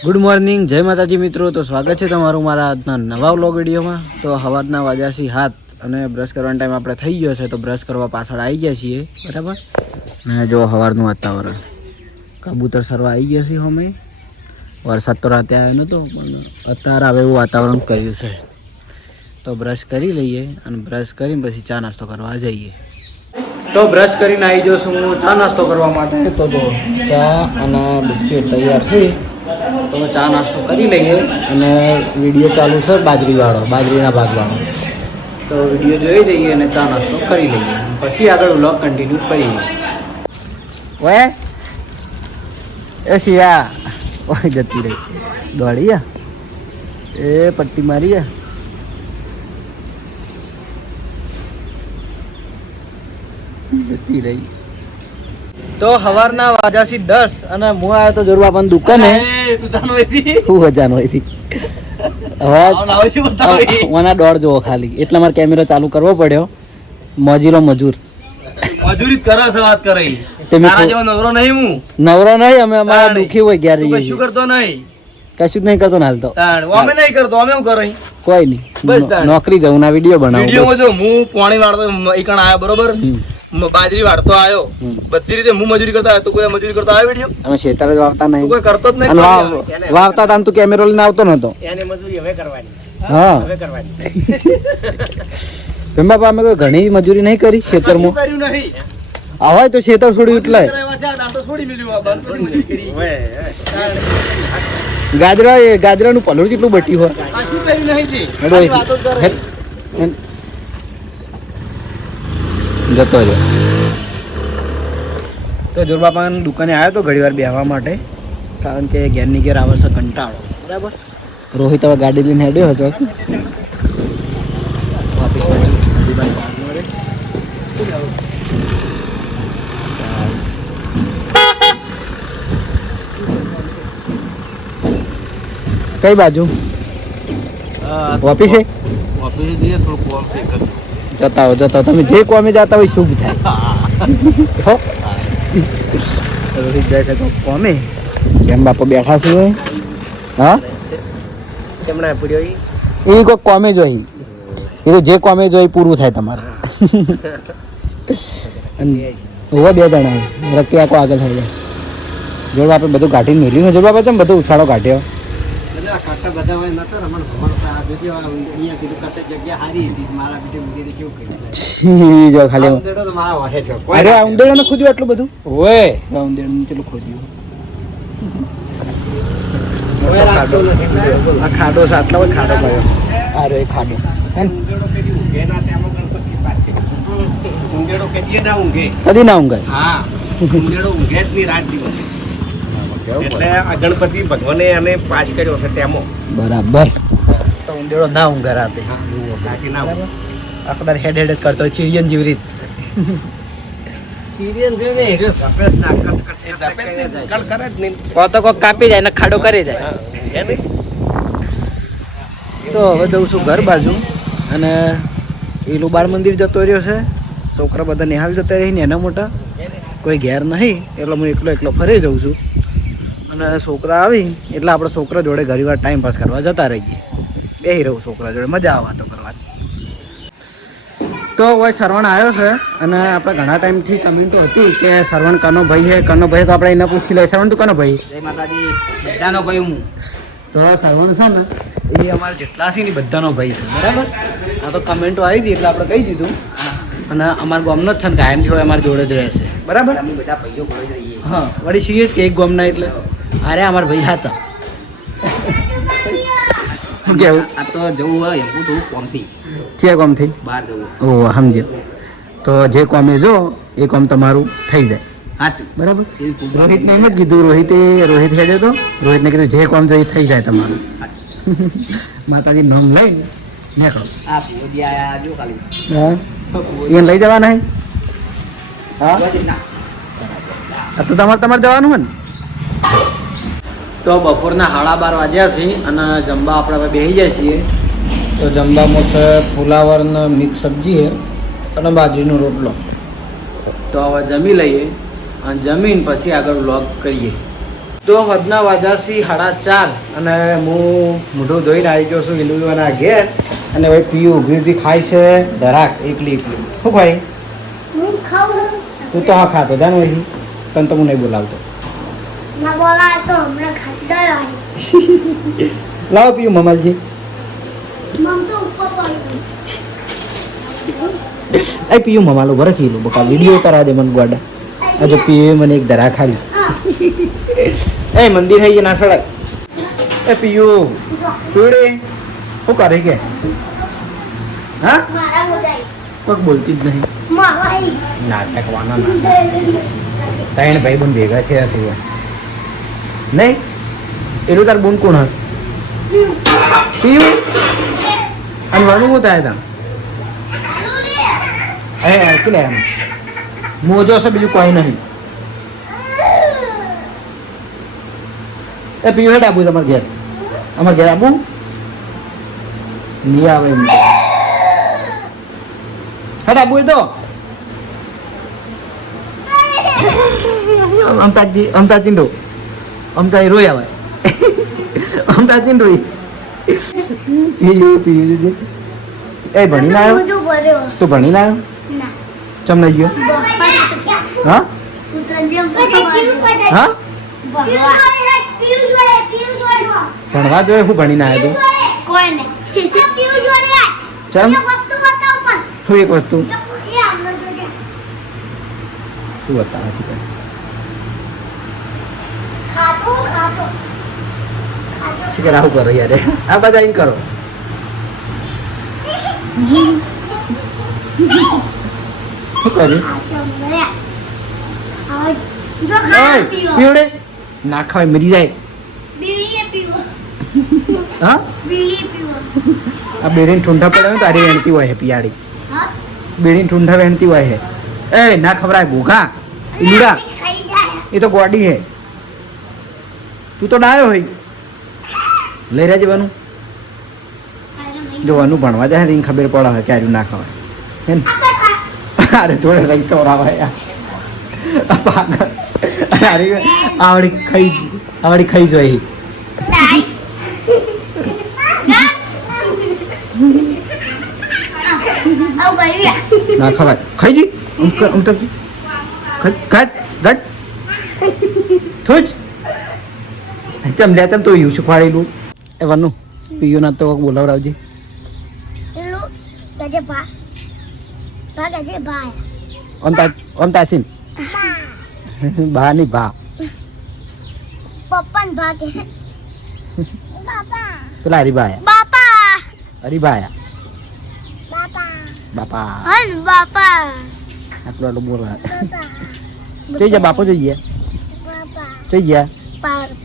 Good morning, જય માતાજી મિત્રો. તો સ્વાગત છે તમારું મારા આજના નવા વ્લોગ વિડીયોમાં. તો સવારના વાગ્યા છે 7 અને બ્રશ કરવાનો ટાઈમ આપણે થઈ ગયો છે. તો બ્રશ કરવા પાછળ આવી ગયા છીએ, બરાબર. ને જો સવારનું વાતાવરણ, કબૂતર સરવા આવી ગયા છીએ અમે. વરસાદ તો રાતે આવ્યો નહોતો, પણ અત્યારે આવે એવું વાતાવરણ કર્યું છે. તો બ્રશ કરી લઈએ અને બ્રશ કરીને પછી ચા નાસ્તો કરવા જઈએ. તો બ્રશ કરીને આવી ગયો છું હું ચા નાસ્તો કરવા માટે. તો જો ચા અને બિસ્કિટ તૈયાર છે. તો ચા નાસ્તો કરી લઈએ અને વિડીયો ચાલુ છે બાજરીના ભાગવાળો. તો વિડીયો જોઈ જઈએ અને ચા નાસ્તો કરી લઈએ, પછી આગળ વ્લોગ કન્ટિન્યુ કરીએ. ઓય એ શિયા ઓય જતી રહી, દોડી એ પટ્ટી મારી જતી રહી. તો સવારના વાગ્યા 10 અને હું આવ્યો તો જરૂર આપણને દુકાને. શું હજાનો હતી હવે દોડ જોવો ખાલી, એટલે મારે કેમેરો ચાલુ કરવો પડ્યો. મજૂરી કરો છે, વાત કરે નવરો નહીં. અમે અમારા દુખી હોય ક્યારે કશું કરતો નહીં, કશું જ નહીં કરતો ને હાલ તો અમે નહીં કરતો. અમે શું કરે કોઈ નહીં, નોકરી જવું ના વિડીયો બનાવું. જો હું પાણી વાળતો એકણ આવ્યો, બરોબર, બાજરી વાળતો આવ્યો, બધી રીતે હું મજૂરી કરતો આવ્યો. તો કોઈ મજૂરી કરતો આવ્યો વિડીયો? અમે ખેતર જ વાવતા નહીં, કોઈ કરતો જ નહીં. વાવતા તા તું કેમેરો લઈને આવતો નતો. એની મજૂરી હવે કરવાની. હા હવે કરવાની. બાપા અમે કોઈ ઘણી મજૂરી નહીં કરી ખેતરમાં. કર્યું નહીં હવે તો ખેતર છોડ્યું એટલે ગાજરાનું પલડું કેટલું બટ્યું હોય. જતો રહ્યો. તો જોરબાપાની દુકાને આવ્યો તો ઘણી વાર બેસવા માટે, કારણ કે ઘેરની ઘેર આવે છે કંટાળો, બરાબર. રોહિત હવે ગાડી લઈને હેડ્યો હતો. કઈ બાજુ ઓફિસે? જતા હો તમે જે કોમે જતા હોય શુભ થાય. રોહિત જાય તો કોમે કેમ બાપા બેઠા છે? હા કેમણા પડ્યો એ કોઈ કોમે જોઈ, એ તો જે કોમે જોઈ પૂરું થાય તમારે. હવે 2 જણા રક્કી આખો આગળ થઈ જાય. જોડવા આપણે બધું કાઢીને મેલ્યું. જોડવા આપણે બધું ઉછાળો કાઢ્યો. અરે ઉંદેડા ને ખોદ્યું આટલું બધું હોય. ઉંદેડા ખોદ્યું ખાડો છે, આટલા બધા ખાડો પાયો. અરે ખાડો કદી ના ઊંઘે. એટલે ગણપતિ ભગવાને એને પાસ કર્યો છે તેમાં, બરાબર. તો ઉંદેડો ના ઊંઘે રાતે, આખો દાર હેડ હેડ કરતો હોય ચીડિયન જેવી રીત. તો કોક કાપી જાય ને ખાડો કરી જાય. તો હવે જઉં છું ઘર બાજુ, અને પેલું બાળ મંદિર જતો રહ્યો છે. છોકરા બધા નિહાલ જતા રહી ને, એના મોટા કોઈ ઘેર નહીં, એટલે હું એકલો ફરી જઉં છું. અને છોકરા આવી એટલે આપણે છોકરા જોડે ઘણી વાર ટાઈમ પાસ કરવા જતા રહીએ. બેસી રહું છોકરા જોડે, મજા આવે વાતો કરવાની. તો હોય શ્રવણ આવ્યો છે, અને આપણે ઘણા ટાઈમથી કમેન્ટો હતી કે શ્રવણ કનો ભાઈ છે, કનો ભાઈ. તો આપણે એને પૂછી લઈએ. શ્રવણ તું કનો ભાઈ? જય માતાજી, બધાનો ભાઈ હું. તો શ્રવણ છે ને એ અમારે જેટલા છે ને બધાનો ભાઈ છે, બરાબર. આ તો કમેન્ટો આવી હતી એટલે આપણે કહી દીધું. અને અમારા ગામનો જ છે ને, કાયમથી હોય અમારી જોડે જ રહેશે, બરાબર. બધા ભાઈઓ જોડે જ રહીએ. હા વળી છીએ જ કે એક ગામના, એટલે અરે અમારા ભાઈ હતા. શું કેવું? આ તો જવું હોય એવું થોડું કોમથી છે, કોમથી બહાર જવું. ઓહ સમજ્યો. તો જે કોમે જો એ કોમ તમારું થઈ જાય. હા બરાબર. રોહિતને એમ જ કીધું. રોહિત હેડે તો રોહિતને કીધું જે કોમ જો એ થઈ જાય તમારું. માતાજી નામ લઈને નીકળો. હા એને લઈ જવાના. હા તો તમારે જવાનું હોય ને. તો બપોરના 12:30 વાગ્યા છે અને જમવા આપણે બેસી જાય છીએ. તો જમવામાં છે ફુલાવર ને મિક્સ સબ્જી અને બાજરીનો રોટલો. તો હવે જમી લઈએ અને જમીન પછી આગળ વ્લોગ કરીએ. તો હદના વાજાસી 4:30 અને હું મોઢું ધોઈને આવી ગયો છું ઇલુવાના ઘેર અને ભાઈ પીયું ઊભી ખાય છે ધરાક એકલી શું ખાય તું તો હા ખાતો જાણ વહી તને તો હું નહીં બોલાવતો લાવો પીયું મમાલજી એ પીયું મમાલો બરે ખીલો બકા વિડીયો ઉતારા દે મને ગોડા આજે પીયું મને એક ધરા ખાલી એ મંદિર હઈ ના સડાય એ પીયું પીવડે શું કરે કે હા કોઈ બોલતી જ નહીં નાટક વાના ત્રણ ભાઈ બંધ ભેગા થયા છે નહીં એટલું તાર બોન કોણ હતું પીયું અને વાનું શું થાય તા એ કે લે મોજો છે બીજું કોઈ નહીં એ પીયું હેડ આબુ તમારે ઘેર અમારે ઘેર આબુ નહીં આવે એમ હેડ આબુ એ તો અમતા ચીંડો અમતા રોઈ આવે અમતા ચીંડો એ પીયું એ ભણી ના આવ્યો તું ભણી ના આવ્યો ચમ નહીં ગયો હા હા ભણવા જોઈએ હું ભણી ના આવ્યો તું ચમ શું એક વસ્તુ તું બતાવે છે શીખર આવું કરો યાર આ બધા અહીં કરો શું કર્યું પીવડે ના ખાય મરી જાય હા આ બેડીને ઠુંઠા પડે તારી વેણતી હોય હે પિયાળી બેડીને ઠુંઠા વેણતી હોય હે એ ના ખવરાય ભૂખા ઈડા એ તો ગોડી હે તું તો ડાયો હોય લઈ રહ્યા જવાનું જોવાનું ભણવા જાય ને ખબર પડે હોય ક્યારું ના ખવાય હે ને અરે થોડે રઈ કવરાવાય આવડી ખાઈ જોઈ ના ખવાય ખાઈ જી અમ તો ઘટ ઘટ થોજ ચમ લે ચમ તો યુ શીખવાડેલું એ વાનું પીયું ના તો બોલાવડાવજે ઓમતા છીન બા ની બા પપ્પન ભાગે પેલા હરીબાયા બાપા હરીબાયા બાપા બાપા હન બાપા આટલું બોલા જોઈ જા બાપો જોઈ ગયા બાપા જોઈ ગયા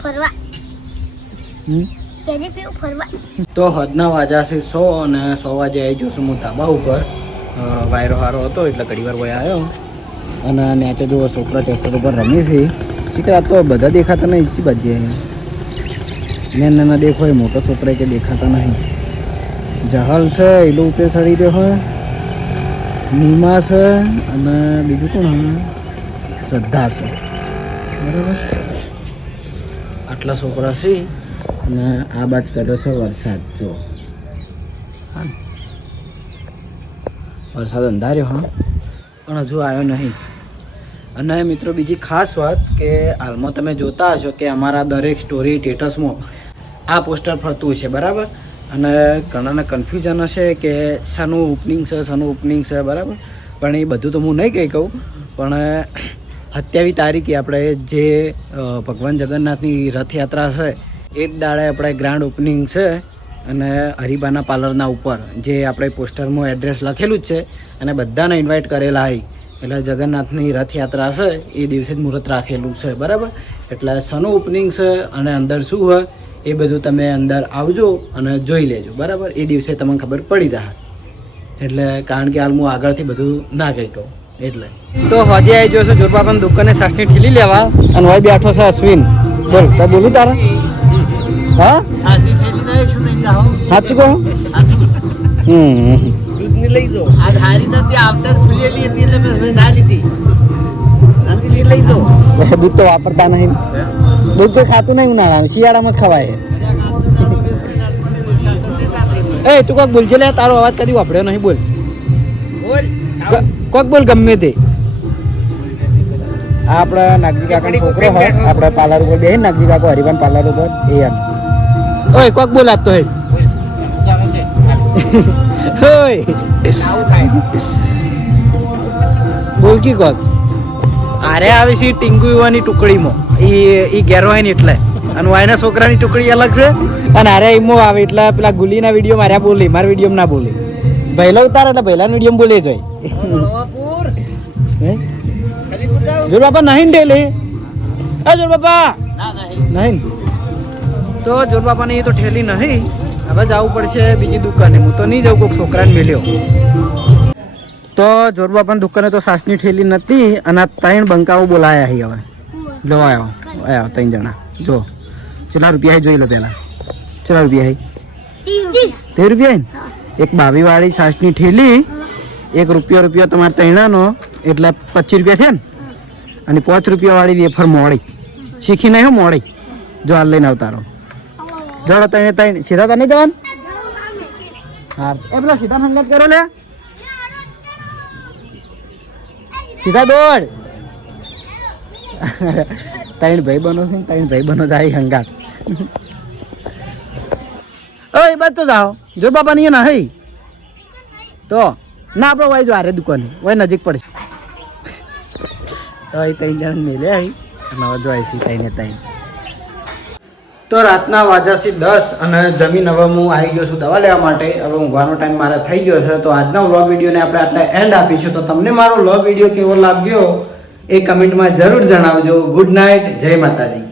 ફરવા કેને પીવું ફરવા તો હદના વાજા છે 100 અને 100 વાગે આવી જશું હું ધાબા ઉપર વાયરો હારો હતો એટલે ઘડી વાર વયા આવ્યો અને નેચે જો છોકરા ટ્રેક્ટર ઉપર રમે છે શીખરા તો બધા દેખાતા નહીં ઈચ્છી બાજુ નાના દેખાય મોટો છોકરા કે દેખાતા નહીં જહલ છે એલો ઉપર ચડી રહ્યો હોય નીમા છે અને બીજું કોણ હા શ્રદ્ધા છે બરાબર આટલા છોકરા છે અને આ બાજ કર્યો છે વરસાદ જો હા વરસાદ અંધાર્યો હા પણ હજુ આવ્યો નહીં અને મિત્રો બીજી ખાસ વાત કે હાલમાં તમે જોતા હશો કે અમારા દરેક સ્ટોરી સ્ટેટસમાં આ પોસ્ટર ફરતું છે બરાબર અને ઘણાને કન્ફ્યુઝન હશે કે શાનું ઓપનિંગ છે શાનું ઓપનિંગ છે બરાબર પણ એ બધું તો હું નહીં કહી કહું પણ 27 તારીખે આપણે જે ભગવાન જગન્નાથની રથયાત્રા છે એ જ દાડે આપણે ગ્રાન્ડ ઓપનિંગ છે અને હરિબાના પાર્લરના ઉપર જે આપણે પોસ્ટરમાં એડ્રેસ લખેલું જ છે અને બધાને ઇન્વાઇટ કરેલા હોય એટલે જગન્નાથની રથયાત્રા છે એ દિવસે જ મુહૂર્ત રાખેલું છે બરાબર એટલે શનું ઓપનિંગ છે અને અંદર શું હોય એ બધું તમે અંદર આવજો અને જોઈ લેજો બરાબર એ દિવસે તમને ખબર પડી જાય એટલે કારણ કે હાલ હું આગળથી બધું ના કહી કહું એટલે તો હજી આવી ગયો છે જોરબાપાની દુકાને સાસની ઠીલી લેવા અને ભાઈ બેઠો છે અશ્વિન બોલ તો બોલું તારા હા સાચું કહું દૂધની લઈ જાઓ આ હારી નથી આવતા જ ખુલેલી હતી એટલે મેં ના લીધી નથી લઈ દો દૂધ તો વાપરતા નહીં દૂધ કોઈ ખાતું નહીં ઉનાળામાં શિયાળામાં જ ખવાય એ તું કોક બોલજે લે તારો અવાજ કદી વાપર્યો નહીં બોલ કોક બોલ ગમે તે આપણા નાગજી કાકાનો છોકરો હોય આપણે પાર્લર ઉપર બેહી નાગજી કાકો હરિભાન પાર્લર ઉપર એ યાર ઓય કોક બોલ આપતો હે ઓય આવું થાય બોલ કી કોક અરે આવી છે ટીંગુ યુવાની ટુકડીમાં ઈ ઘેર હોય ને એટલે અને વાયના છોકરાની ટુકડી અલગ છે અને અરે ઈમો આવે એટલે પેલા ગુલીના વિડીયો માર્યા બોલી મારા વિડીયો ના બોલે ભૈલો ઉતાર એટલે ભૈલાના વિડીયો બોલે જોઈ જોર બાપા નહીં ડેલે એ જોર બાપા નહીં તો જોર બાપાની એ તો ઠેલી નહીં હવે જવું પડશે બીજી દુકાને હું તો નહીં જાઉં કોઈક છોકરાને મેલ્યો તો જોર બાપાની દુકાને તો સાસની ઠેલી નથી અને આ 3 બંકાઓ બોલાયા અહીં હવે લો આવ્યો 3 જણા જો કેટલા રૂપિયા જોઈ લો પહેલા કેટલા રૂપિયા 13 રૂપિયા એક 22 વાળી સાસની ઠેલી એક રૂપિયો તમારે તૈણાનો એટલે 25 રૂપિયા થયા ને અને 5 રૂપિયા વાળી વેફર મોડી શીખી નહીં હો મોડી જો હાલ લઈને આવતારો જોડો તઈને સીધા તો નહીં જવાનું હા એ પેલા સીધા સંગત કરો લે સીધા દોડ 3 ભાઈ બનો છે 3 ભાઈ બનો જાય હંગાત ઓય બાદ તો જાઓ જો બાપા નહીં ના હઈ તો ના આપણે વાય જો આરે દુકાને વાય નજીક પડશે તો અહીં 3 જણ મેલે આવી અને હવે જો આવી છે 3 તો રાતના વાગ્યા છે 10 અને જમીન હવે હું આવી ગયો છું દવા લેવા માટે હવે ઊંઘવાનો ટાઈમ મારે થઈ ગયો છે તો આજના વ્લોગ વિડીયોને આપણે આટલા એન્ડ આપીશું તો તમને મારો વ્લોગ વિડીયો કેવો લાગ્યો એ કમેન્ટમાં જરૂર જણાવજો ગુડ નાઇટ જય માતાજી.